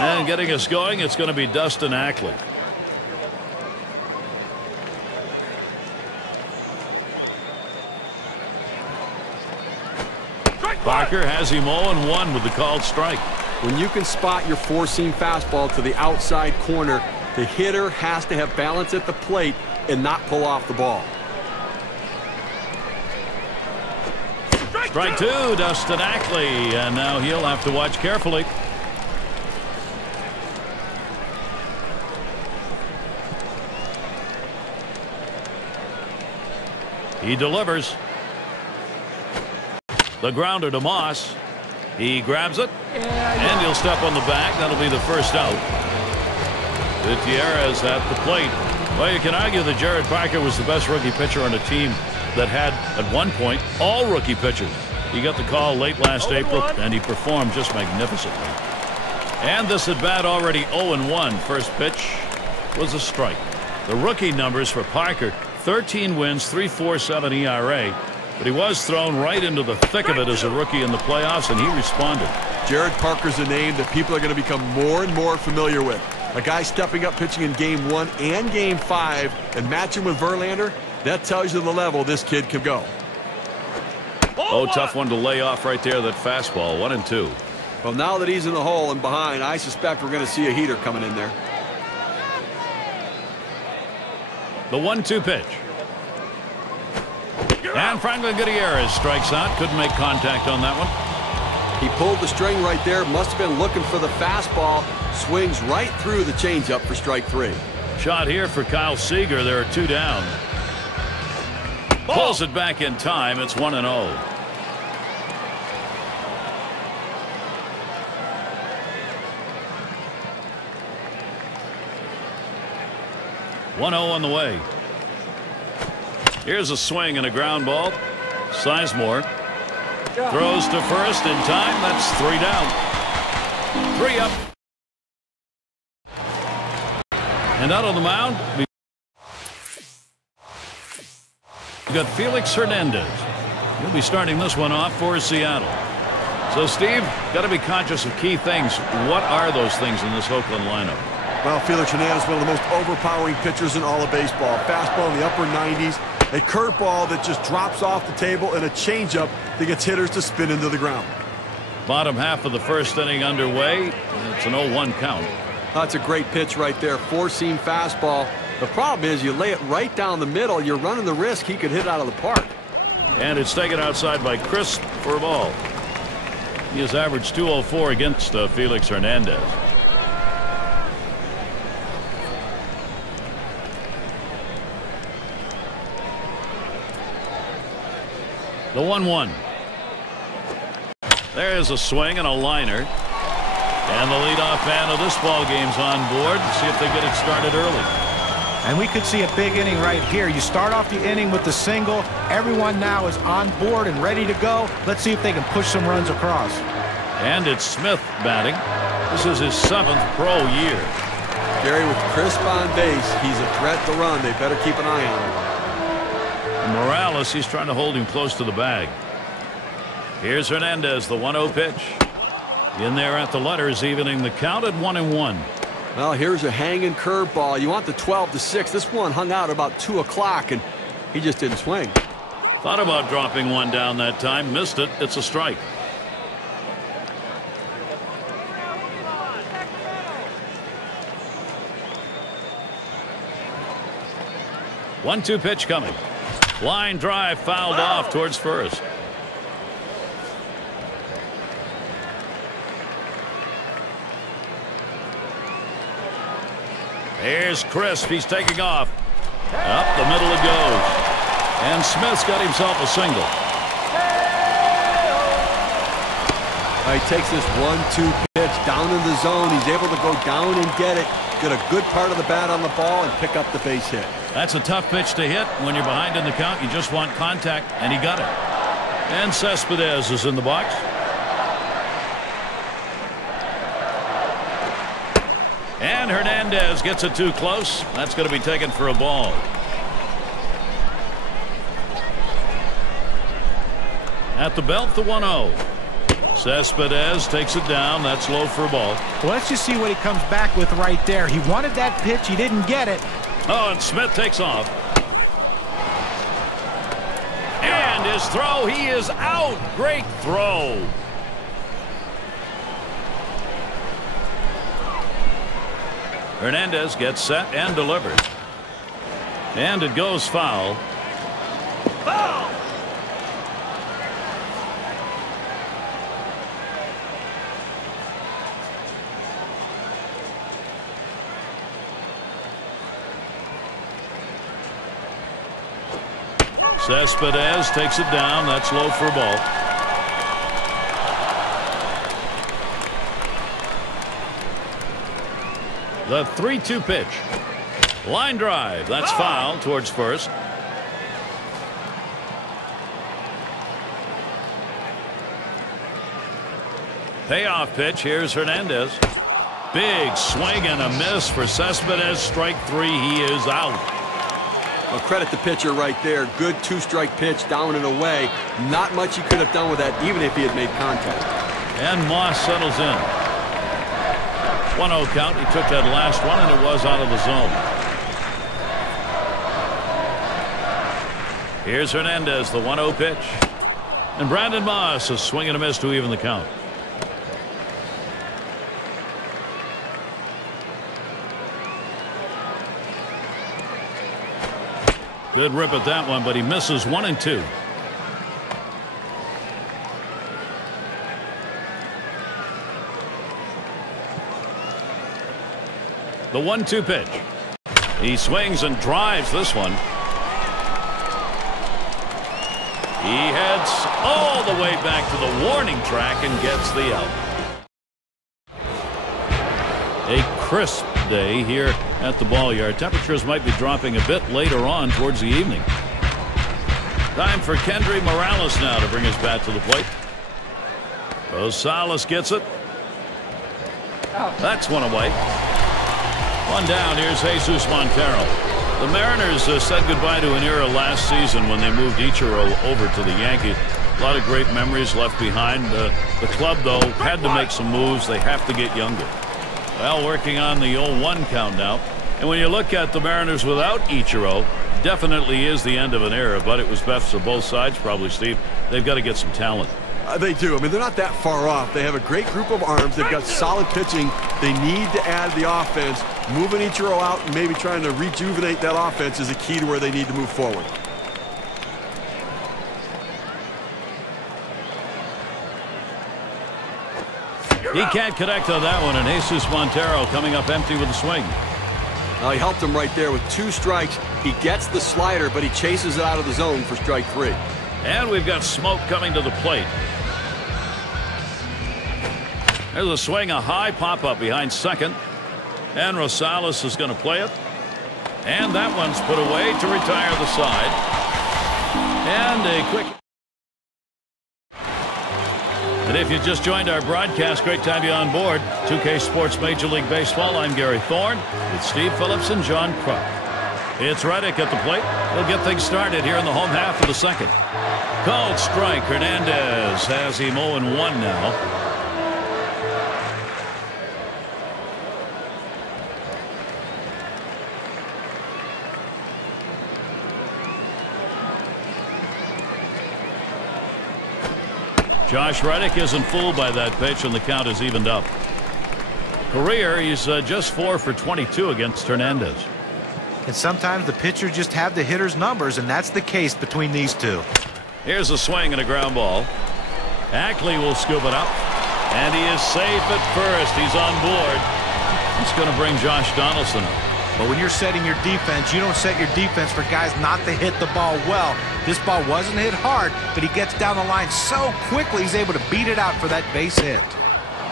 And getting us going, it's going to be Dustin Ackley. Parker has him 0-1 with the called strike. When you can spot your four-seam fastball to the outside corner, the hitter has to have balance at the plate and not pull off the ball. Strike 2, Dustin Ackley, and now he'll have to watch carefully. He delivers. The grounder to Moss. He grabs it, and he'll step on the bag. That'll be the first out. Gutierrez at the plate. Well, you can argue that Jared Parker was the best rookie pitcher on a team that had, at one point, all rookie pitchers. He got the call late last April, and he performed just magnificently. And this at-bat already 0-1. First pitch was a strike. The rookie numbers for Parker, 13 wins, 3.47 ERA. But he was thrown right into the thick of it as a rookie in the playoffs, and he responded. Jared Parker's a name that people are going to become more and more familiar with. A guy stepping up pitching in Game 1 and Game 5 and matching with Verlander, that tells you the level this kid can go. Oh, tough one to lay off right there, that fastball, 1-2. Well, now that he's in the hole and behind, I suspect we're going to see a heater coming in there. The 1-2 pitch. And Franklin Gutierrez strikes out. Couldn't make contact on that one. He pulled the string right there. Must have been looking for the fastball. Swings right through the changeup for strike 3. Shot here for Kyle Seager. There are 2 down. Pulls it back in time. It's 1-0. 1-0 on the way. Here's a swing and a ground ball. Sizemore throws to first in time. That's 3 down. 3 up. And out on the mound, we've got Felix Hernandez. He'll be starting this one off for Seattle. So, Steve, got to be conscious of key things. What are those things in this Oakland lineup? Well, Felix Hernandez, one of the most overpowering pitchers in all of baseball. Fastball in the upper 90s. A curveball that just drops off the table, and a changeup that gets hitters to spin into the ground. Bottom half of the first inning underway. It's an 0-1 count. That's a great pitch right there. Four-seam fastball. The problem is you lay it right down the middle. You're running the risk he could hit out of the park. And it's taken outside by Crisp for a ball. He has averaged 204 against Felix Hernandez. The 1-1. There's a swing and a liner. And the leadoff man of this ball game's on board. See if they get it started early. And we could see a big inning right here. You start off the inning with the single. Everyone now is on board and ready to go. Let's see if they can push some runs across. And it's Smith batting. This is his 7th pro year. Gary, with Crisp on base, he's a threat to run. They better keep an eye on him. Morales, he's trying to hold him close to the bag. Here's Hernandez, the 1-0 pitch. In there at the letters, evening the count at 1-1. Well, here's a hanging curveball. You want the 12-6. This one hung out about 2 o'clock, and he just didn't swing. Thought about dropping one down that time. Missed it. It's a strike. One-two pitch coming. Line drive fouled off towards first. Here's Crisp. He's taking off. Up the middle it goes. And Smith's got himself a single. He takes this 1-2 pitch down in the zone. He's able to go down and get it. Get a good part of the bat on the ball and pick up the base hit. That's a tough pitch to hit. When you're behind in the count, you just want contact, and he got it. And Cespedes is in the box. And Hernandez gets it too close. That's going to be taken for a ball. At the belt, the 1-0. Cespedes takes it down. That's low for a ball. Well, let's just see what he comes back with right there. He wanted that pitch. He didn't get it. Oh, and Smith takes off. And his throw, he is out. Great throw. Hernandez gets set and delivers. And it goes foul. Foul! Cespedes takes it down. That's low for a ball. The 3-2 pitch. Line drive. That's foul towards first. Payoff pitch. Here's Hernandez. Big swing and a miss for Cespedes. Strike 3. He is out. Well, credit the pitcher right there. Good 2-strike pitch down and away. Not much he could have done with that, even if he had made contact. And Moss settles in. 1-0 count. He took that last one, and it was out of the zone. Here's Hernandez, the 1-0 pitch. And Brandon Moss is swing and a miss to even the count. Good rip at that one, but he misses 1 and 2. The 1-2 pitch. He swings and drives this one. He heads all the way back to the warning track and gets the out. A crisp day here at the ball yard. Temperatures might be dropping a bit later on towards the evening. Time for Kendry Morales now to bring his bat to the plate. Rosales gets it. That's one away. One down. Here's Jesus Montero. The Mariners said goodbye to an era last season when they moved Ichiro over to the Yankees. A lot of great memories left behind. The club, though, had to make some moves. They have to get younger. Well, working on the 0-1 count now. And when you look at the Mariners without Ichiro, definitely is the end of an era, but it was best for both sides probably, Steve. They've got to get some talent. They do. I mean, they're not that far off. They have a great group of arms. They've got solid pitching. They need to add the offense. Moving Ichiro out and maybe trying to rejuvenate that offense is a key to where they need to move forward. He can't connect on that one, and Jesus Montero coming up empty with a swing. He helped him right there with 2 strikes. He gets the slider, but he chases it out of the zone for strike 3. And we've got Smoke coming to the plate. There's a swing, a high pop-up behind second. And Rosales is going to play it. And that one's put away to retire the side. And a quick... And if you just joined our broadcast, great to have you on board. 2K Sports Major League Baseball. I'm Gary Thorne with Steve Phillips and John Kruk. It's Reddick at the plate. He'll get things started here in the home half of the second. Called strike. Hernandez has him 0-1 now. Josh Reddick isn't fooled by that pitch, and the count is evened up. Career, he's just 4 for 22 against Hernandez. And sometimes the pitcher just have the hitter's numbers, and that's the case between these two. Here's a swing and a ground ball. Ackley will scoop it up, and he is safe at first. He's on board. He's going to bring Josh Donaldson up. But when you're setting your defense, you don't set your defense for guys not to hit the ball well. This ball wasn't hit hard, but he gets down the line so quickly he's able to beat it out for that base hit.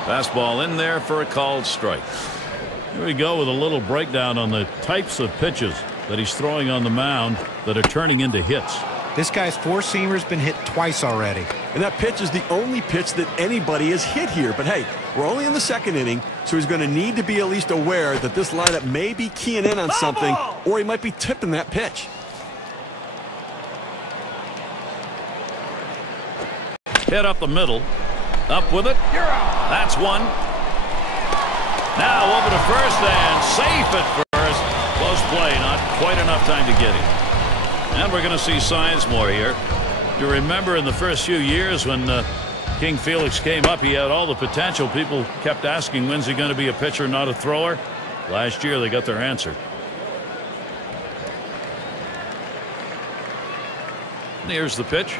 Fastball in there for a called strike. Here we go with a little breakdown on the types of pitches that he's throwing on the mound that are turning into hits. This guy's four-seamer's been hit twice already. And that pitch is the only pitch that anybody has hit here. But hey, we're only in the second inning, so he's going to need to be at least aware that this lineup may be keying in on something, or he might be tipping that pitch. Hit up the middle. Up with it. That's one. Now over to first and safe at first. Close play. Not quite enough time to get him. And we're going to see Sizemore here. You remember in the first few years when King Felix came up, he had all the potential. People kept asking, when's he going to be a pitcher, not a thrower? Last year they got their answer. Here's the pitch.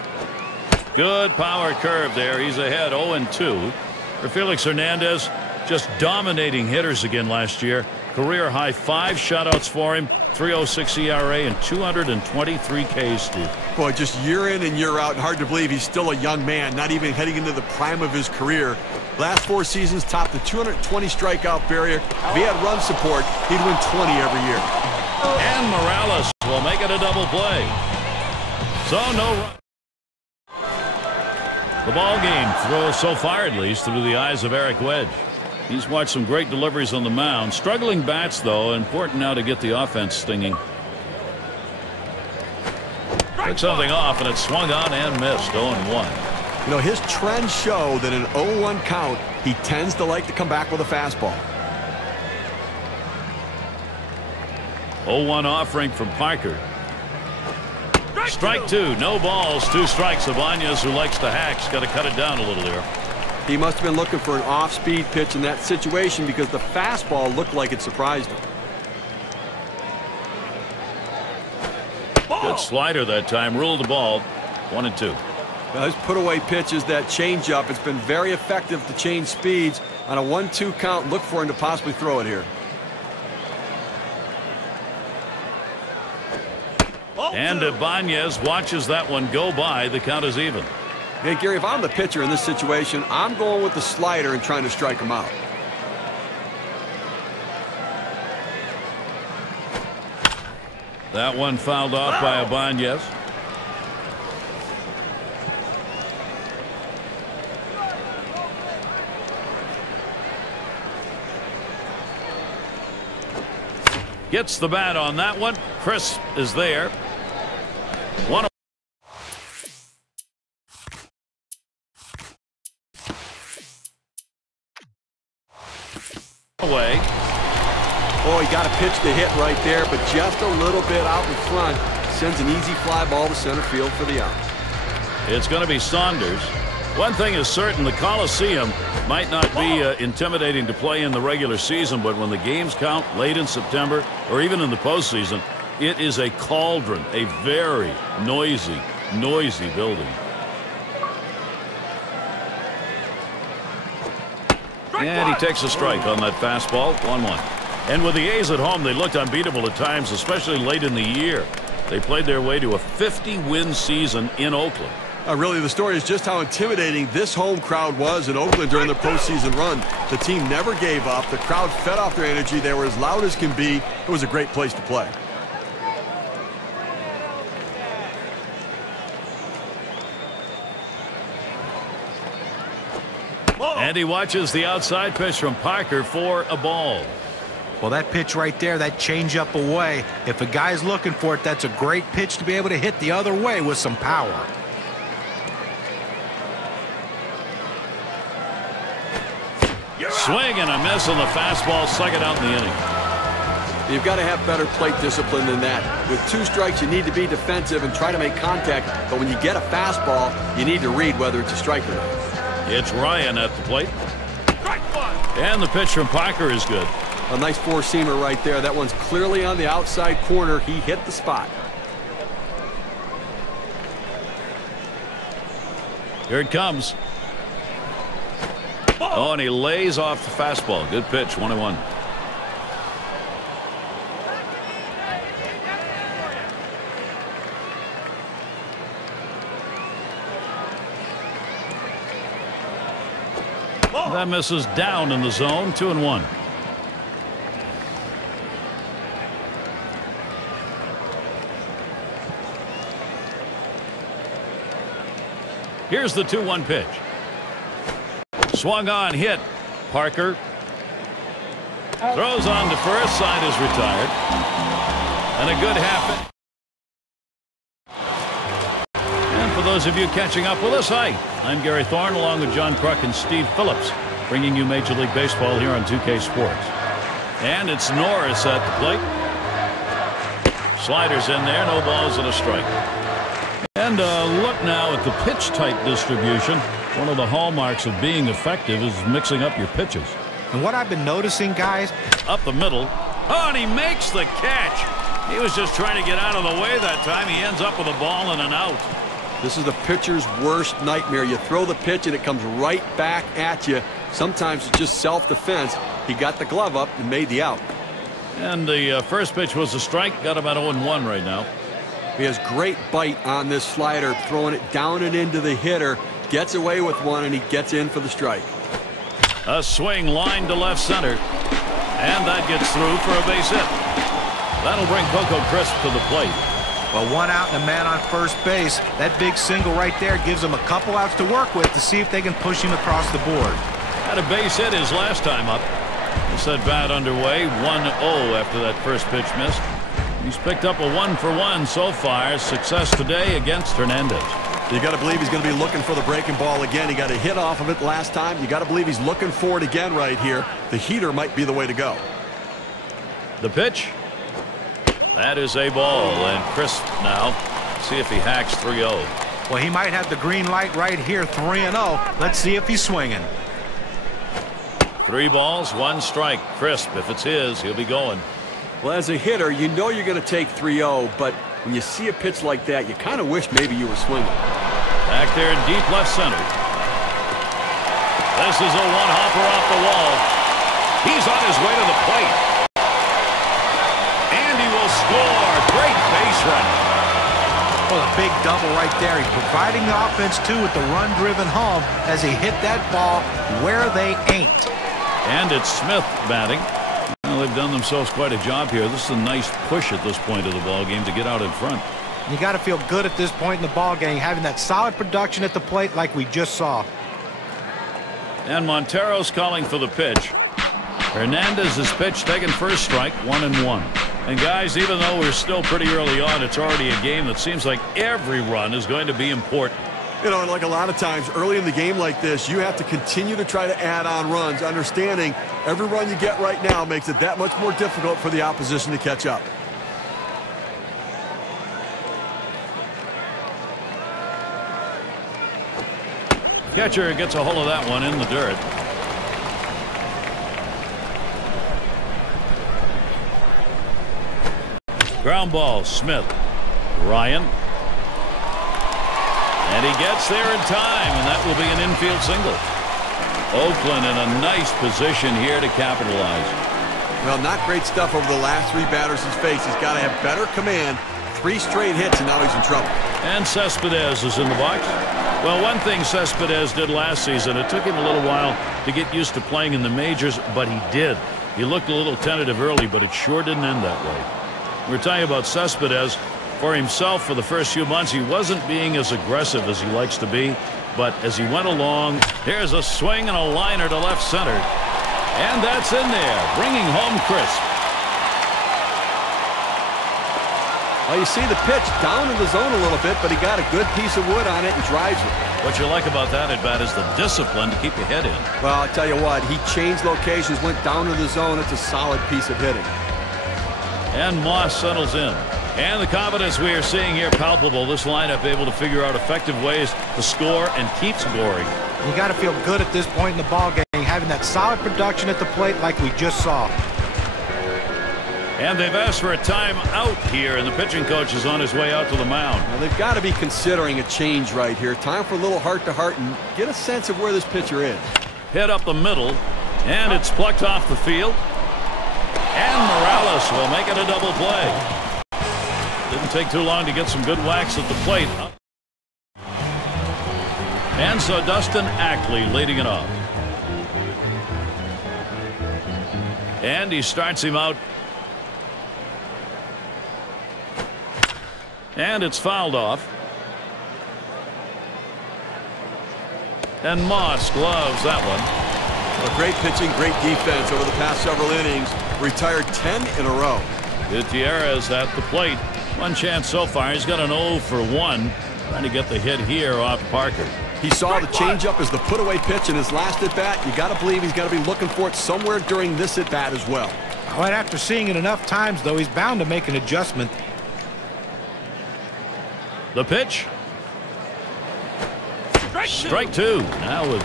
Good power curve there. He's ahead 0-2. For Felix Hernandez, just dominating hitters again last year. Career high 5 shutouts for him, 3.06 ERA and 223 Ks, Steve. Boy, just year in and year out, hard to believe he's still a young man, not even heading into the prime of his career. Last 4 seasons topped the 220 strikeout barrier. If he had run support, he'd win 20 every year. And Morales will make it a double play. So no run. The ball game throws so far, at least, through the eyes of Eric Wedge. He's watched some great deliveries on the mound. Struggling bats, though. Important now to get the offense stinging. Took something off, and it swung on and missed. 0-1. You know, his trends show that in 0-1 count, he tends to like to come back with a fastball. 0-1 offering from Parker. Strike 2. No balls. 2 strikes. Ibanez, who likes to hack, has got to cut it down a little there. He must have been looking for an off-speed pitch in that situation because the fastball looked like it surprised him. Good slider that time. Ruled the ball. 1-2. Now, his put-away pitch is that changeup. It's been very effective to change speeds. On a 1-2 count, look for him to possibly throw it here. And Ibanez watches that one go by. The count is even. Hey, Gary, if I'm the pitcher in this situation, I'm going with the slider and trying to strike him out. That one fouled off by Ibanez. Gets the bat on that one. Crisp is there. One away. Oh, he got a pitch to hit right there, but just a little bit out in front. Sends an easy fly ball to center field for the out. It's going to be Saunders. One thing is certain, the Coliseum might not be intimidating to play in the regular season, but when the games count late in September or even in the postseason, it is a cauldron, a very noisy building. And he takes a strike on that fastball. 1-1. And with the A's at home, they looked unbeatable at times, especially late in the year. They played their way to a 50-win season in Oakland. Really, the story is just how intimidating this home crowd was in Oakland during the postseason run. The team never gave up. The crowd fed off their energy. They were as loud as can be. It was a great place to play. And he watches the outside pitch from Parker for a ball. Well, that pitch right there, that changeup away, if a guy's looking for it, that's a great pitch to be able to hit the other way with some power. Swing and a miss on the fastball, second out in the inning. You've got to have better plate discipline than that. With 2 strikes, you need to be defensive and try to make contact. But when you get a fastball, you need to read whether it's a strike or not. It's Ryan at the plate. And the pitch from Parker is good. A nice 4-seamer right there. That one's clearly on the outside corner. He hit the spot. Here it comes. Oh, and he lays off the fastball. Good pitch. 1-1. That misses down in the zone. 2-1. Here's the 2-1 pitch. Swung on, hit. Parker throws on to first. Side is retired. And a good half. And for those of you catching up with us, hi, I'm Gary Thorne along with John Kruk and Steve Phillips, bringing you Major League Baseball here on 2K Sports. And it's Norris at the plate. Sliders in there, no balls and a strike. And look now at the pitch type distribution. One of the hallmarks of being effective is mixing up your pitches. And what I've been noticing, guys, up the middle. Oh, and he makes the catch. He was just trying to get out of the way that time. He ends up with a ball and an out. This is the pitcher's worst nightmare. You throw the pitch and it comes right back at you. Sometimes it's just self-defense. He got the glove up and made the out. And the first pitch was a strike. Got about 0-1 right now. He has great bite on this slider, throwing it down and into the hitter. Gets away with one, and he gets in for the strike. A swing line to left center. And that gets through for a base hit. That'll bring Coco Crisp to the plate. Well, one out and a man on first base. That big single right there gives them a couple outs to work with to see if they can push him across the board. Had a base hit his last time up. This at bat underway, 1-0 after that first pitch missed. He's picked up a 1-for-1 so far. Success today against Hernandez. You got to believe he's going to be looking for the breaking ball again. He got a hit off of it last time. You got to believe he's looking for it again right here. The heater might be the way to go. The pitch. That is a ball, and Crisp now. See if he hacks 3-0. Well, he might have the green light right here, 3-0. Let's see if he's swinging. 3 balls, 1 strike. Crisp, if it's his, he'll be going. Well, as a hitter, you know you're going to take 3-0, but when you see a pitch like that, you kind of wish maybe you were swinging. Back there in deep left center. This is a one-hopper off the wall. He's on his way to the plate. And he will score. Great base running. Well, a big double right there. He's providing the offense, too, with the run-driven home as he hit that ball where they ain't. And it's Smith batting. Well, they've done themselves quite a job here. This is a nice push at this point of the ball game to get out in front. You got to feel good at this point in the ball game, having that solid production at the plate like we just saw. And Montero's calling for the pitch. Hernandez's pitch taken first strike, 1-1. And guys, even though we're still pretty early on, it's already a game that seems like every run is going to be important. You know, and like a lot of times early in the game like this, you have to continue to try to add on runs, understanding every run you get right now makes it that much more difficult for the opposition to catch up. Catcher gets a hold of that one in the dirt. Ground ball, Smith. Ryan. And he gets there in time, and that will be an infield single. Oakland in a nice position here to capitalize. Well, not great stuff over the last 3 batters he's faced. He's got to have better command. 3 straight hits, and now he's in trouble. And Cespedes is in the box. Well, one thing Cespedes did last season, it took him a little while to get used to playing in the majors, but he did. He looked a little tentative early, but it sure didn't end that way. We're talking about Cespedes. For himself, for the first few months, he wasn't being as aggressive as he likes to be. But as he went along, here's a swing and a liner to left center. And that's in there, bringing home Crisp. Well, you see the pitch down in the zone a little bit, but he got a good piece of wood on it and drives it. What you like about that at bat is the discipline to keep your head in. Well, I'll tell you what, he changed locations, went down to the zone. It's a solid piece of hitting. And Moss settles in. And the confidence we are seeing here palpable. This lineup able to figure out effective ways to score and keep scoring. You got to feel good at this point in the ball game, having that solid production at the plate like we just saw. And they've asked for a timeout here, and the pitching coach is on his way out to the mound. Well, they've got to be considering a change right here. Time for a little heart-to-heart and get a sense of where this pitcher is. Hit up the middle, and it's plucked off the field. And Morales will make it a double play. Didn't take too long to get some good whacks at the plate. And so Dustin Ackley leading it off. And he starts him out. And it's fouled off. And Moss gloves that one. Well, great pitching, great defense over the past several innings. Retired 10 in a row. Gutierrez at the plate. One chance so far. He's got an 0 for 1. Trying to get the hit here off Parker. He saw the changeup as the put-away pitch in his last at-bat. You got to believe he's got to be looking for it somewhere during this at-bat as well. Right after seeing it enough times, though, he's bound to make an adjustment. The pitch. Strike two. Now with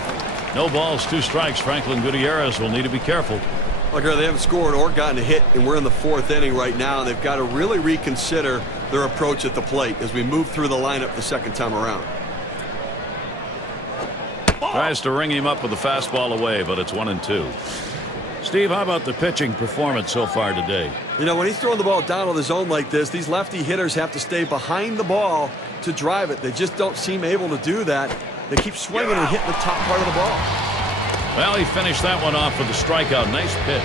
no balls, 2 strikes, Franklin Gutierrez will need to be careful. Look, they haven't scored or gotten a hit, and we're in the 4th inning right now. They've got to really reconsider their approach at the plate as we move through the lineup the second time around. Tries to ring him up with a fastball away, but it's 1-2. Steve, how about the pitching performance so far today? You know, when he's throwing the ball down on the zone like this, these lefty hitters have to stay behind the ball to drive it. They just don't seem able to do that. They keep swinging and hitting the top part of the ball. Well, he finished that one off with a strikeout. Nice pitch.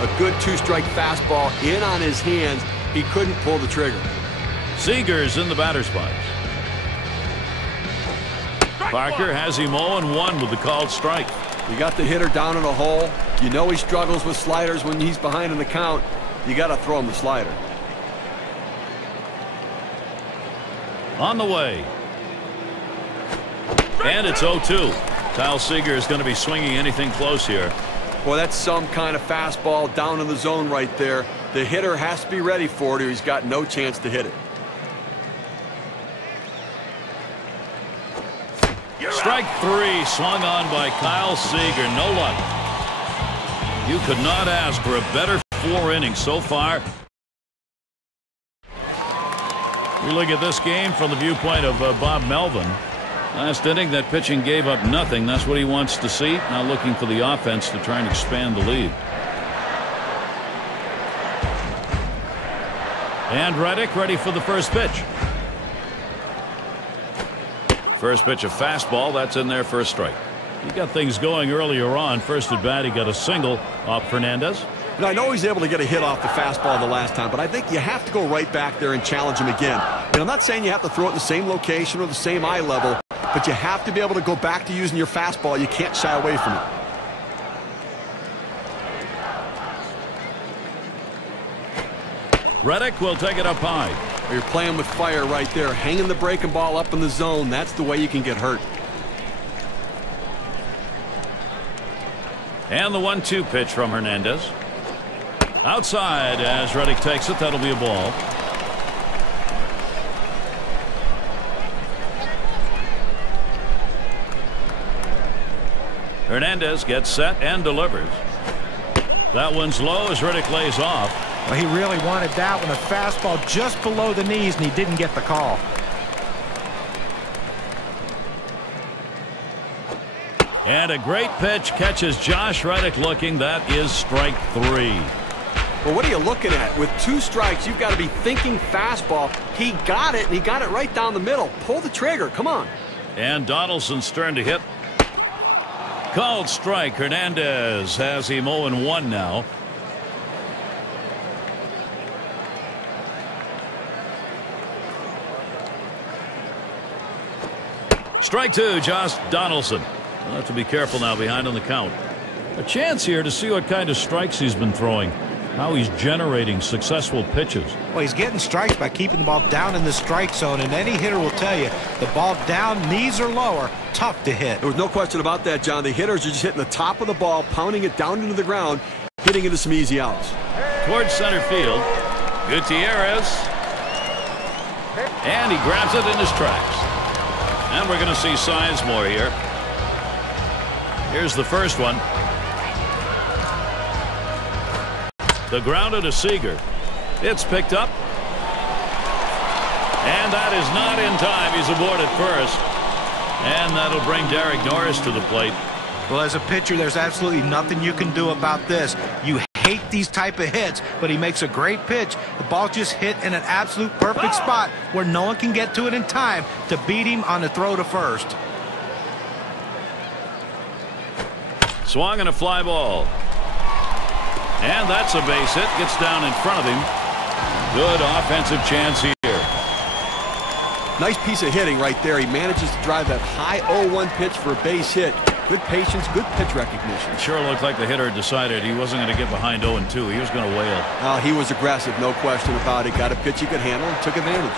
A good 2-strike fastball in on his hands. He couldn't pull the trigger. Seager's in the batter's box. Parker has him 0-1 with the called strike. You got the hitter down in a hole. You know he struggles with sliders when he's behind in the count. You got to throw him the slider. On the way. And it's 0-2. Kyle Seager is going to be swinging anything close here. Boy, that's some kind of fastball down in the zone right there. The hitter has to be ready for it or he's got no chance to hit it. Strike 3 swung on by Kyle Seager. No luck. You could not ask for a better 4 innings so far. We look at this game from the viewpoint of Bob Melvin. Last inning, that pitching gave up nothing. That's what he wants to see. Now looking for the offense to try and expand the lead. And Reddick ready for the first pitch. First pitch, a fastball. That's in there for a strike. He got things going earlier on. First at bat, he got a single off Fernandez. And I know he's able to get a hit off the fastball the last time, but I think you have to go right back there and challenge him again. And I'm not saying you have to throw it in the same location or the same eye level, but you have to be able to go back to using your fastball. You can't shy away from it. Reddick will take it up high. You're playing with fire right there, hanging the breaking ball up in the zone. That's the way you can get hurt. And the 1-2 pitch from Hernandez. Outside as Reddick takes it. That'll be a ball. Hernandez gets set and delivers. That one's low as Reddick lays off. Well, he really wanted that one, a fastball just below the knees, and he didn't get the call. And a great pitch catches Josh Reddick looking. That is strike 3. Well, what are you looking at? With 2 strikes, you've got to be thinking fastball. He got it, and he got it right down the middle. Pull the trigger. Come on. And Donaldson's turn to hit. Called strike. Hernandez has him 0-1 now. Strike 2, Josh Donaldson. We'll have to be careful now behind on the count. A chance here to see what kind of strikes he's been throwing. How he's generating successful pitches. Well, he's getting strikes by keeping the ball down in the strike zone, and any hitter will tell you the ball down, knees are lower, tough to hit. There was no question about that, John. The hitters are just hitting the top of the ball, pounding it down into the ground, hitting into some easy outs. Towards center field, Gutierrez. And he grabs it in his tracks. And we're going to see Sizemore here. Here's the first one. The grounder to Seager. It's picked up. And that is not in time. He's aboard at first. And that'll bring Derek Norris to the plate. Well, as a pitcher, there's absolutely nothing you can do about this. You hate these type of hits, but he makes a great pitch. The ball just hit in an absolute perfect spot where no one can get to it in time to beat him on the throw to first. Swung and a fly ball. And that's a base hit. Gets down in front of him. Good offensive chance here. Nice piece of hitting right there. He manages to drive that high 0-1 pitch for a base hit. Good patience, good pitch recognition. It sure looked like the hitter decided he wasn't going to get behind 0-2. He was going to wail. He was aggressive, no question about it. Got a pitch he could handle and took advantage.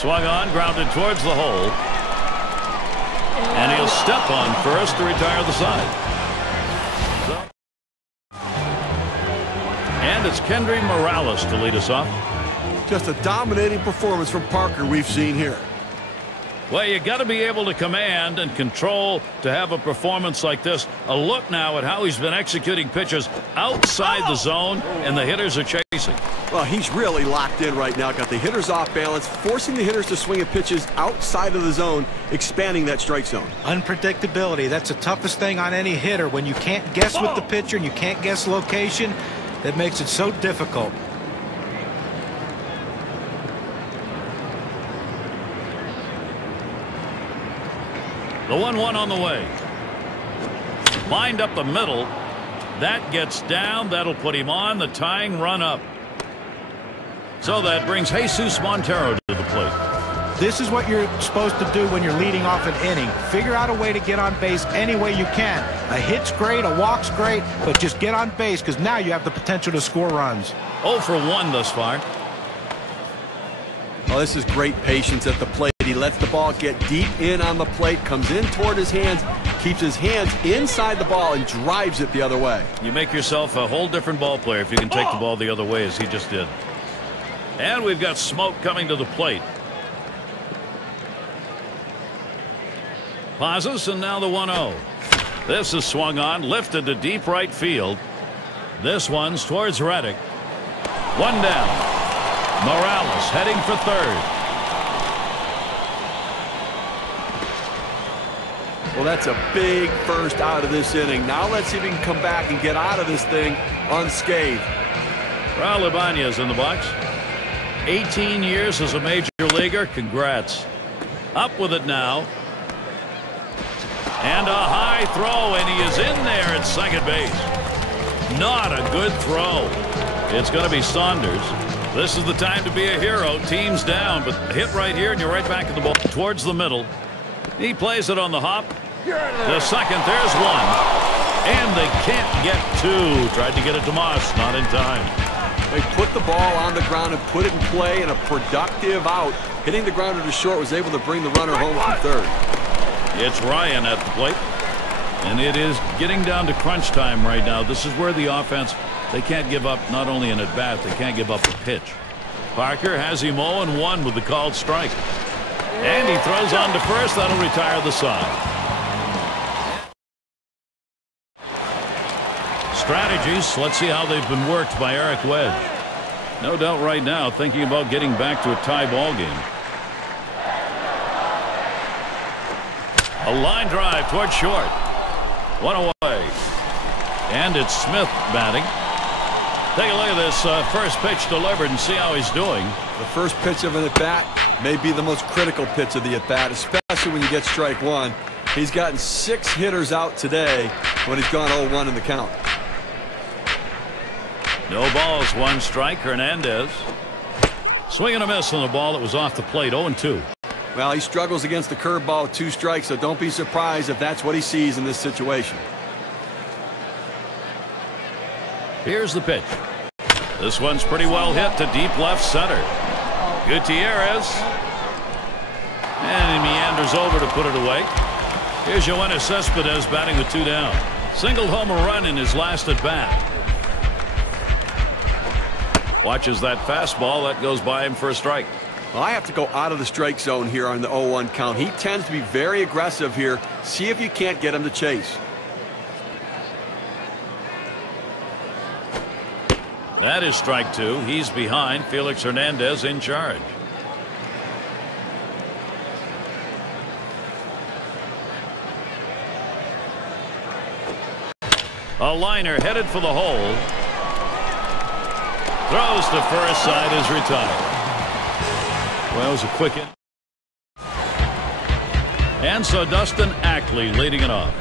Swung on, grounded towards the hole. And he'll step on first to retire the side. And it's Kendry Morales to lead us off. Just a dominating performance from Parker we've seen here. Well, you got to be able to command and control to have a performance like this. A look now at how he's been executing pitches outside the zone, and the hitters are chasing. Well, he's really locked in right now. Got the hitters off balance, forcing the hitters to swing at pitches outside of the zone, expanding that strike zone. Unpredictability, that's the toughest thing on any hitter. When you can't guess with the pitcher and you can't guess location, that makes it so difficult. The 1-1 on the way. Lined up the middle. That gets down. That'll put him on the tying run up. So that brings Jesus Montero to the plate. This is what you're supposed to do when you're leading off an inning. Figure out a way to get on base any way you can. A hit's great, a walk's great, but just get on base because now you have the potential to score runs. 0 for 1 thus far. Oh, this is great patience at the plate. He lets the ball get deep in on the plate, comes in toward his hands, keeps his hands inside the ball, and drives it the other way. You make yourself a whole different ball player if you can take the ball the other way as he just did. And we've got smoke coming to the plate. Pauses, and now the 1-0. This is swung on, lifted to deep right field. This one's towards Reddick. One down. Morales heading for third. Well, that's a big first out of this inning. Now let's see if he can come back and get out of this thing unscathed. Raul Ibanez in the box. 18 years as a major leaguer. Congrats. Up with it now. And a high throw, and he is in there at second base. Not a good throw. It's going to be Saunders. This is the time to be a hero. Team's down, but hit right here, and you're right back at the ball towards the middle. He plays it on the hop. The second, there's one. And they can't get two. Tried to get it to Moss, not in time. They put the ball on the ground and put it in play, and a productive out. Hitting the grounder to short was able to bring the runner home from third. It's Ryan at the plate. And it is getting down to crunch time right now. This is where the offense, they can't give up not only an at-bat, they can't give up a pitch. Parker has him 0-1 with the called strike. And he throws on to first. That'll retire the side. Strategies. Let's see how they've been worked by Eric Wedge. No doubt right now thinking about getting back to a tie ball game. A line drive toward short. One away. And it's Smith batting. Take a look at this first pitch delivered and see how he's doing. The first pitch of an at-bat may be the most critical pitch of the at-bat, especially when you get strike one. He's gotten 6 hitters out today when he's gone 0-1 in the count. No balls, 1 strike. Hernandez. Swing and a miss on the ball that was off the plate. 0-2. Well, he struggles against the curveball with 2 strikes, so don't be surprised if that's what he sees in this situation. Here's the pitch. This one's pretty well hit to deep left center. Gutierrez. And he meanders over to put it away. Here's Yoenis Cespedes batting with 2 down. Singled home a run in his last at bat. Watches that fastball. That goes by him for a strike. Well, I have to go out of the strike zone here on the 0-1 count. He tends to be very aggressive here. See if you can't get him to chase. That is strike 2. He's behind. Felix Hernandez in charge. A liner headed for the hole. Throws to first, side is retired. Well, it was a quick in. And so Dustin Ackley leading it off.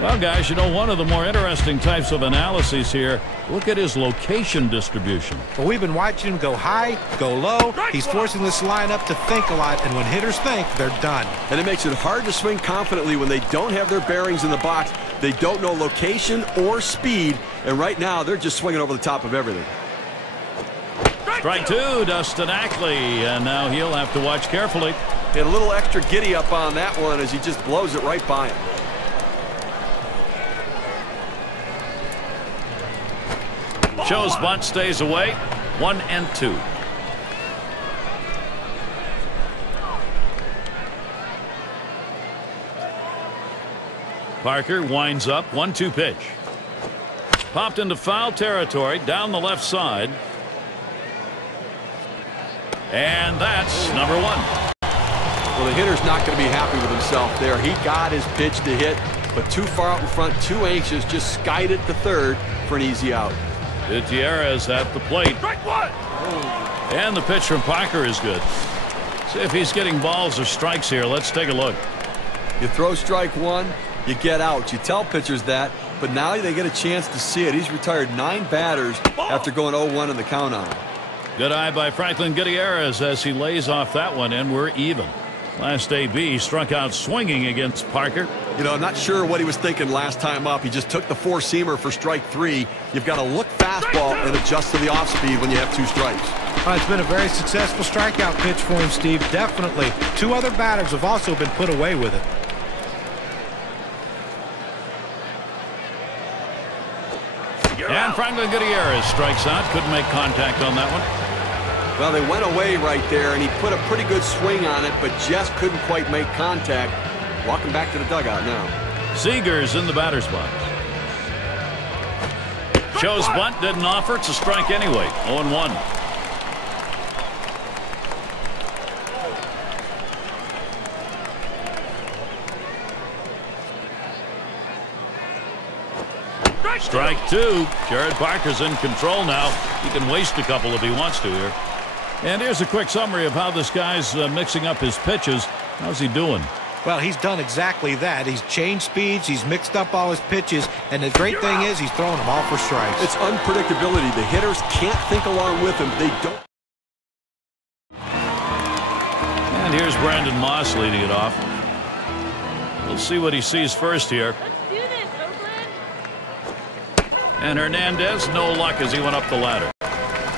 Well, guys, you know, one of the more interesting types of analyses here, look at his location distribution. Well, we've been watching him go high, go low. He's forcing this lineup to think a lot, and when hitters think, they're done. And it makes it hard to swing confidently when they don't have their bearings in the box. They don't know location or speed, and right now they're just swinging over the top of everything. Strike two, Dustin Ackley, and now he'll have to watch carefully. Get a little extra giddy up on that one as he just blows it right by him. Shows bunt, stays away. 1-2. Parker winds up. 1-2 pitch. Popped into foul territory down the left side. And that's number one. Well, the hitter's not going to be happy with himself there. He got his pitch to hit, but too far out in front, too anxious, just skied it to third for an easy out. Gutierrez at the plate. Strike one. And the pitch from Parker is good. See if he's getting balls or strikes here. Let's take a look. You throw strike one, you get out. You tell pitchers that, but now they get a chance to see it. He's retired 9 batters after going 0-1 in the count on him. Good eye by Franklin Gutierrez as he lays off that one, and we're even. Last AB struck out swinging against Parker. You know, I'm not sure what he was thinking last time up. He just took the 4-seamer for strike 3. You've got to look fastball and adjust to the off speed when you have 2 strikes. It's been a very successful strikeout pitch for him, Steve. Definitely. 2 other batters have also been put away with it. And Franklin Gutierrez strikes out. Couldn't make contact on that one. Well, they went away right there, and he put a pretty good swing on it, but just couldn't quite make contact. Walking back to the dugout now. Seager's in the batter's box. Shows bunt, didn't offer. It's a strike anyway. 0-1. Strike two. Jared Parker's in control now. He can waste a couple if he wants to here. And here's a quick summary of how this guy's mixing up his pitches. How's he doing? Well, he's done exactly that. He's changed speeds, he's mixed up all his pitches, and the great thing is he's throwing them all for strikes. It's unpredictability. The hitters can't think along with him. They don't. And here's Brandon Moss leading it off. We'll see what he sees first here. Let's do this, Oakland. And Hernandez, no luck as he went up the ladder.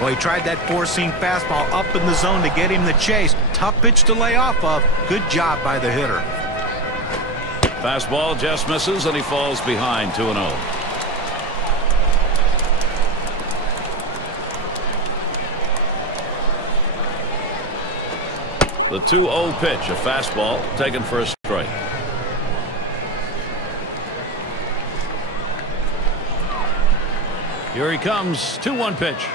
Well, he tried that 4-seam fastball up in the zone to get him the chase. Tough pitch to lay off of. Good job by the hitter. Fastball just misses, and he falls behind 2-0. The 2-0 pitch, a fastball taken for a strike. Here he comes. 2-1 pitch.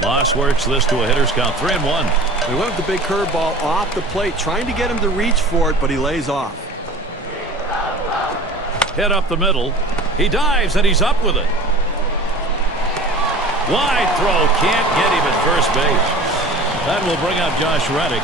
Moss works this to a hitter's count. 3-1. They went with the big curveball off the plate, trying to get him to reach for it, but he lays off. Hit up the middle. He dives, and he's up with it. Wide throw. Can't get him at first base. That will bring up Josh Reddick.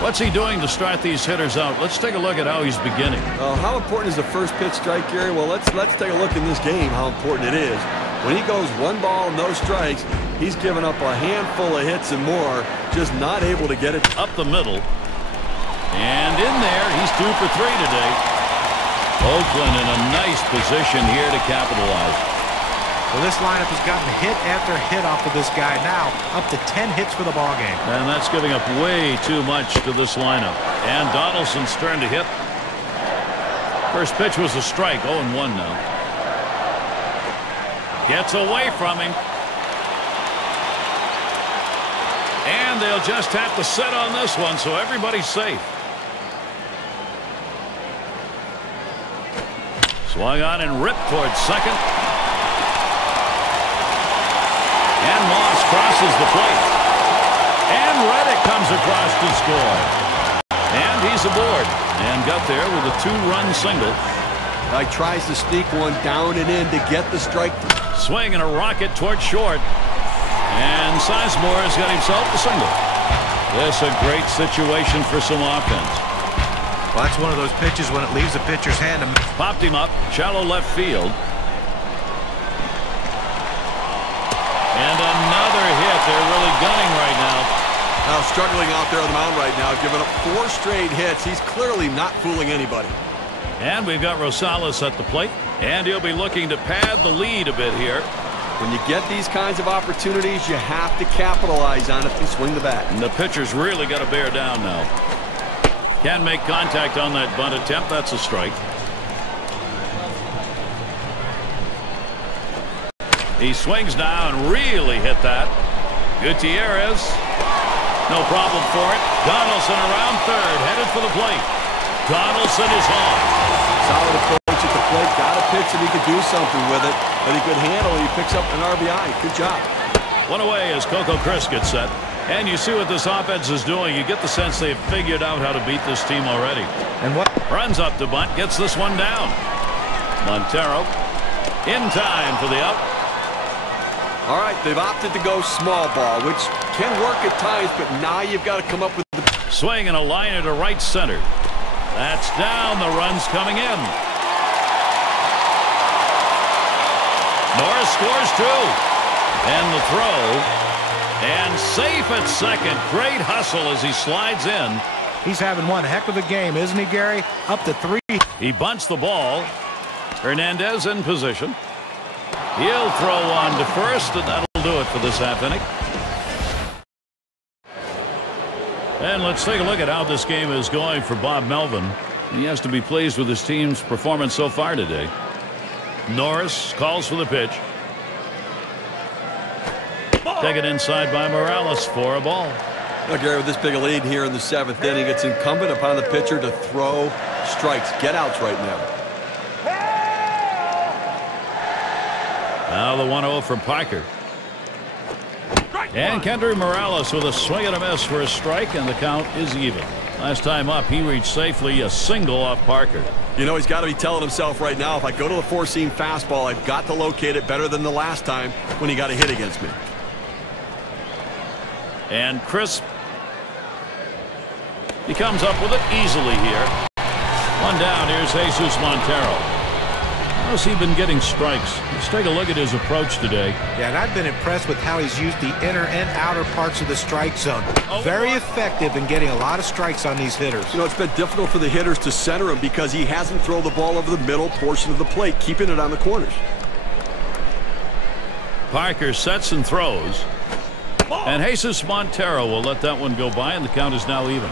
What's he doing to start these hitters out? Let's take a look at how he's beginning. How important is the first pitch strike, Gary? Well, let's take a look in this game how important it is. When he goes 1 ball, no strikes, he's given up a handful of hits and more, just not able to get it up the middle. And in there, he's 2 for 3 today. Oakland in a nice position here to capitalize. Well, this lineup has gotten hit after hit off of this guy now, up to 10 hits for the ballgame. And that's giving up way too much to this lineup. And Donaldson's turn to hit. First pitch was a strike. 0-1 now. Gets away from him. And they'll just have to sit on this one, so everybody's safe. Swung on and ripped towards second. And Moss crosses the plate. And Reddick comes across to score. And he's aboard. And got there with a 2-run single. He tries to sneak one down and in to get the strike. Swing and a rocket towards short. And Sizemore has got himself a single. This a great situation for some offense. Well, that's one of those pitches when it leaves the pitcher's hand. Popped him up, shallow left field. And another hit. They're really gunning right now. Now struggling out there on the mound right now, giving up 4 straight hits. He's clearly not fooling anybody. And we've got Rosales at the plate. And he'll be looking to pad the lead a bit here. When you get these kinds of opportunities, you have to capitalize on it and swing the bat. And the pitcher's really got to bear down now. Can't make contact on that bunt attempt. That's a strike. He swings now and really hit that. Gutierrez. No problem for it. Donaldson around third, headed for the plate. Donaldson is on. Solid approach at the plate. Got a pitch that he could do something with it, but he could handle it. He picks up an RBI. Good job. One away as Coco Chris gets set. And you see what this offense is doing. You get the sense they've figured out how to beat this team already. And what runs up to bunt, gets this one down. Montero in time for the out. All right, they've opted to go small ball, which can work at times, but now you've got to come up with the swing and a liner to right center. That's down. The run's coming in. Norris scores two. And the throw. And safe at second. Great hustle as he slides in. He's having one heck of a game, isn't he, Gary? Up to 3. He bunts the ball. Hernandez in position. He'll throw on to first, and that'll do it for this half inning. And let's take a look at how this game is going for Bob Melvin. He has to be pleased with his team's performance so far today. Norris calls for the pitch. Taken inside by Morales for a ball. Well, Gary, with this big a lead here in the 7th inning, it's incumbent upon the pitcher to throw strikes, get outs right now. Now the 1-0 from Parker. And Kendry Morales with a swing and a miss for a strike, and the count is even. Last time up, he reached safely a single off Parker. You know, he's got to be telling himself right now, if I go to the four-seam fastball, I've got to locate it better than the last time when he got a hit against me. And crisp. He comes up with it easily here. One down. Here's Jesus Montero. How's he been getting strikes? Let's take a look at his approach today. Yeah, and I've been impressed with how he's used the inner and outer parts of the strike zone. Very effective in getting a lot of strikes on these hitters. You know, it's been difficult for the hitters to center him because he hasn't thrown the ball over the middle portion of the plate, keeping it on the corners. Parker sets and throws. And Jesus Montero will let that one go by, and the count is now even.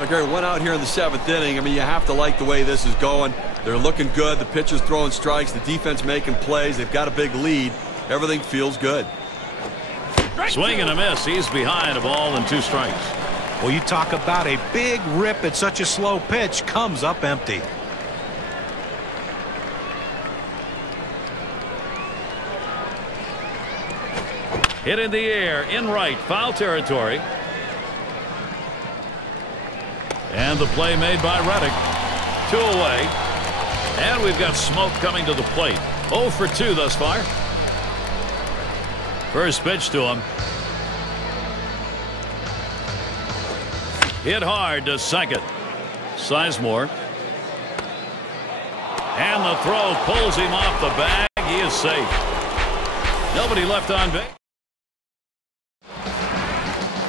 Okay, one out here in the 7th inning. I mean, you have to like the way this is going. They're looking good. The pitcher's throwing strikes. The defense making plays. They've got a big lead. Everything feels good. Swing and a miss. He's behind a ball and 2 strikes. Well, you talk about a big rip at such a slow pitch. Comes up empty. Hit in the air, in right, foul territory. And the play made by Reddick. 2 away. And we've got smoke coming to the plate. 0 for 2 thus far. First pitch to him. Hit hard to second. Sizemore. And the throw pulls him off the bag. He is safe. Nobody left on base.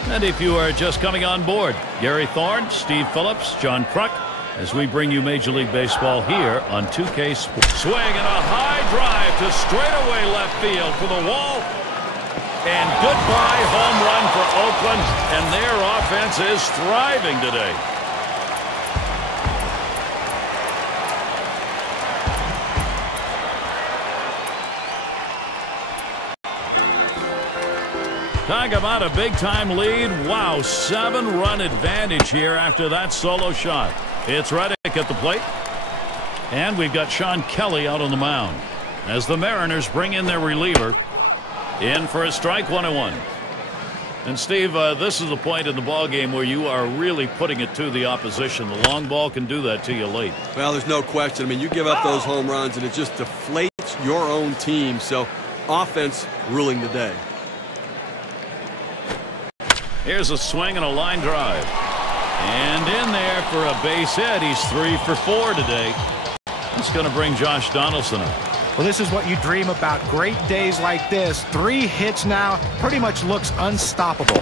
And if you are just coming on board, Gary Thorne, Steve Phillips, John Kruk, as we bring you Major League Baseball here on 2K Sports. Swing and a high drive to straightaway left field for the wall. And goodbye home run for Oakland, and their offense is thriving today. Talk about a big-time lead. Wow, 7-run advantage here after that solo shot. It's Reddick at the plate. And we've got Sean Kelly out on the mound as the Mariners bring in their reliever. In for a strike, 1-1. And Steve, this is the point in the ball game where you are really putting it to the opposition. The long ball can do that to you late. Well, there's no question. I mean, you give up those home runs and it just deflates your own team. So offense ruling the day. Here's a swing and a line drive. And in there for a base hit. He's 3 for 4 today. It's going to bring Josh Donaldson up. Well, this is what you dream about. Great days like this. 3 hits now. Pretty much looks unstoppable.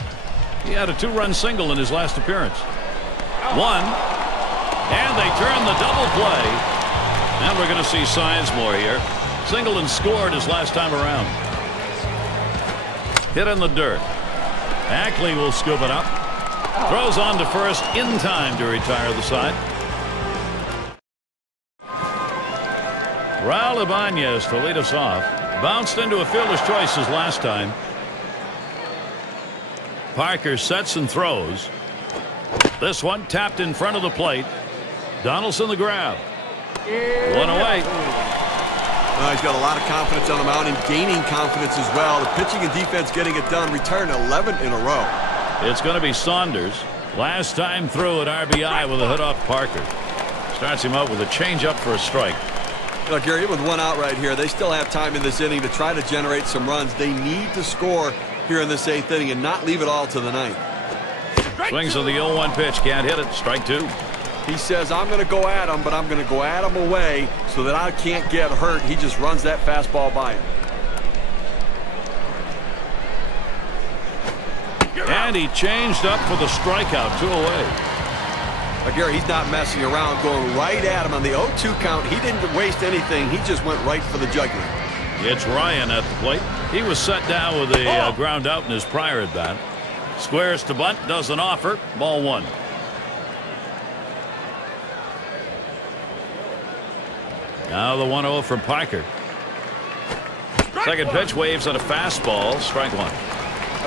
He had a 2-run single in his last appearance. 1. And they turn the double play. And we're going to see Sizemore here. Singleton scored his last time around. Hit in the dirt. Ackley will scoop it up. Throws on to first in time to retire the side. Raul Ibanez to lead us off. Bounced into a fielder's choices last time. Parker sets and throws. This one tapped in front of the plate. Donaldson the grab. One away. Well, he's got a lot of confidence on the mound and gaining confidence as well. The pitching and defense getting it done. Retiring 11 in a row. It's going to be Saunders. Last time through at RBI with a hit off Parker. Starts him out with a changeup for a strike. Look, Gary, with one out right here, they still have time in this inning to try to generate some runs. They need to score here in this 8th inning and not leave it all to the 9th. Swings on the 0-1 pitch. Can't hit it. Strike 2. He says, I'm going to go at him, but I'm going to go at him away so that I can't get hurt. He just runs that fastball by him. And he changed up for the strikeout. 2 away. Gary, he's not messing around, going right at him on the 0-2 count. He didn't waste anything. He just went right for the jugular. It's Ryan at the plate. He was set down with a ground out in his prior at bat. Squares to bunt, doesn't offer. Ball 1. Now the 1-0 from Parker. Second pitch, waves at a fastball. Strike 1.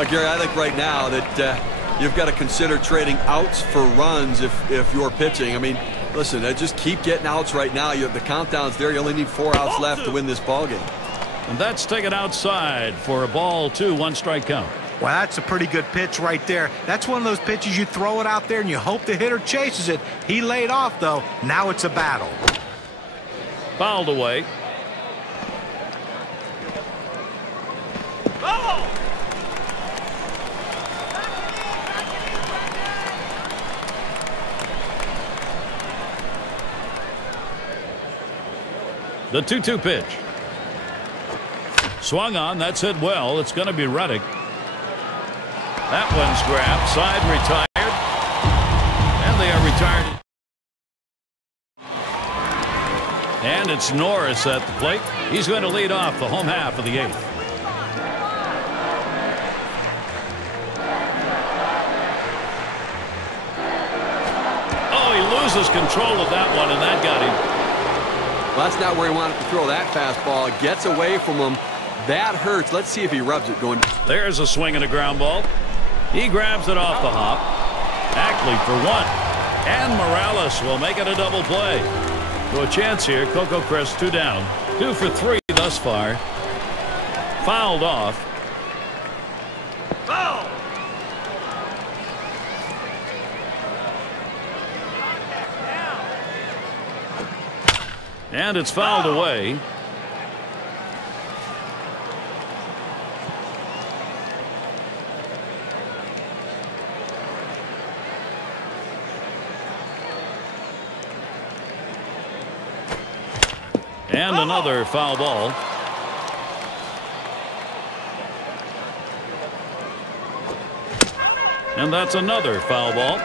Gary, I think right now that you've got to consider trading outs for runs if you're pitching. I mean, listen, just keep getting outs right now. The countdown's there. You only need 4 outs left to win this ball game. And that's taken outside for a ball 2, 1 strike count. Well, that's a pretty good pitch right there. That's one of those pitches you throw it out there and you hope the hitter chases it. He laid off, though. Now it's a battle. Fouled away. The 2-2 pitch. Swung on. That's hit well. It's going to be Reddick. That one's grabbed. Side retired. And they are retired. And it's Norris at the plate. He's going to lead off the home half of the 8th. Oh, he loses control of that one, and that got him. Well, that's not where he wanted to throw that fastball. It gets away from him. That hurts. Let's see if he rubs it going. There's a swing and a ground ball. He grabs it off the hop. Ackley for 1. And Morales will make it a double play. So a chance here. Coco Crisp 2 down. 2 for 3 thus far. Fouled off. Foul. And it's fouled away. And another foul ball. And that's another foul ball.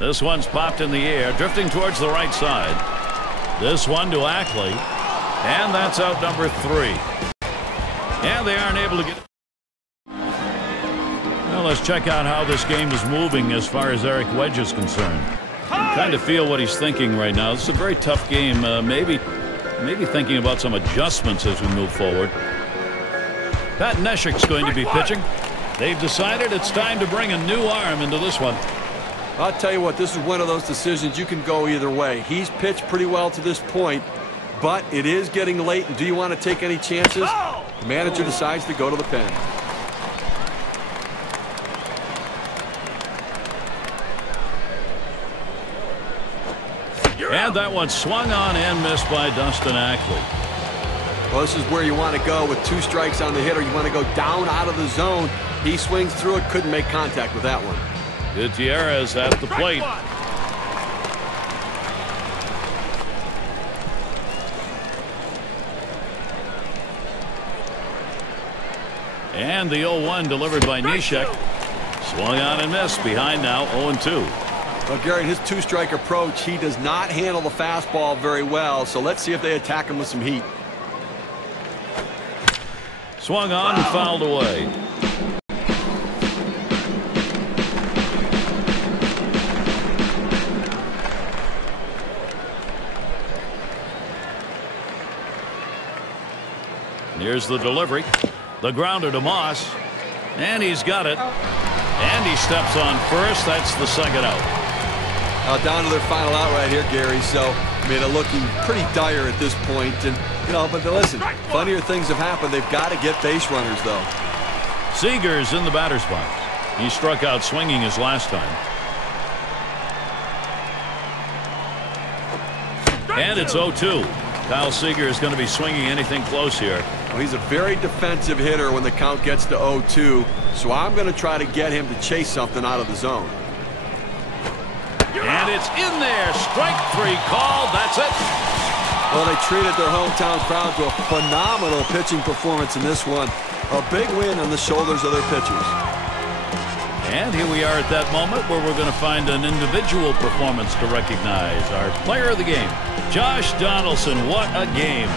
This one's popped in the air, drifting towards the right side. This one to Ackley. And that's out number 3. And they aren't able to get. Well, let's check out how this game is moving as far as Eric Wedge is concerned. Kind of feel what he's thinking right now. This is a very tough game. Maybe thinking about some adjustments as we move forward. Pat Neshek's going to be pitching. They've decided it's time to bring a new arm into this one. I'll tell you what, this is one of those decisions you can go either way. He's pitched pretty well to this point, but it is getting late. And do you want to take any chances? The manager decides to go to the pen. And that one swung on and missed by Dustin Ackley. Well, this is where you want to go with 2 strikes on the hitter. You want to go down out of the zone. He swings through it, couldn't make contact with that one. Gutierrez at the plate. And the 0-1 delivered by Neshek. Swung on and missed. Behind now, 0-2. Well, Gary, in his two-strike approach, he does not handle the fastball very well, so let's see if they attack him with some heat. Swung on and fouled away. Here's the delivery. The grounder to Moss. And he's got it. And he steps on first. That's the second out. Down to their final out right here, Gary. So, I mean, they're looking pretty dire at this point. And, you know, but listen, funnier things have happened. They've got to get base runners, though. Seager's in the batter's box. He struck out swinging his last time. And it's 0-2. Kyle Seager is going to be swinging anything close here. Well, he's a very defensive hitter when the count gets to 0-2, so I'm going to try to get him to chase something out of the zone. And it's in there. Strike three called. That's it. Well, they treated their hometown crowd to a phenomenal pitching performance in this one. A big win on the shoulders of their pitchers. And here we are at that moment where we're going to find an individual performance to recognize. Our player of the game, Josh Donaldson. What a game.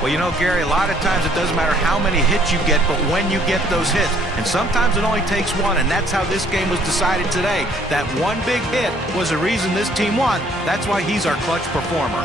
Well, you know, Gary, a lot of times it doesn't matter how many hits you get, but when you get those hits. And sometimes it only takes one, and that's how this game was decided today. That one big hit was the reason this team won. That's why he's our clutch performer.